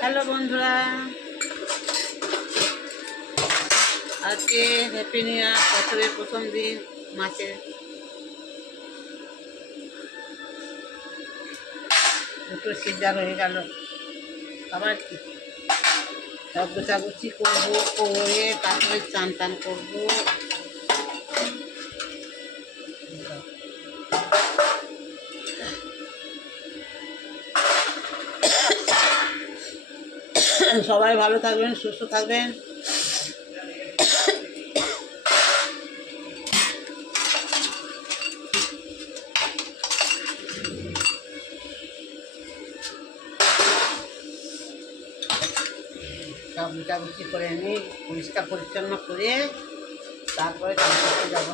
Hello বন্ধুরা, আজকে happy new year, বছরের প্রথম দিন। মাছের দুটো সিদ্ধার হয়ে গেল। আবার কি সব গোছাগুছি করবো, করে তারপরে চান টান করবো। সবাই ভালো থাকবেন, সুস্থ থাকবেন। সব গুছাগুছি করে নিই, পরিষ্কার পরিচ্ছন্ন করে তারপরে কাজ করতে যাবো।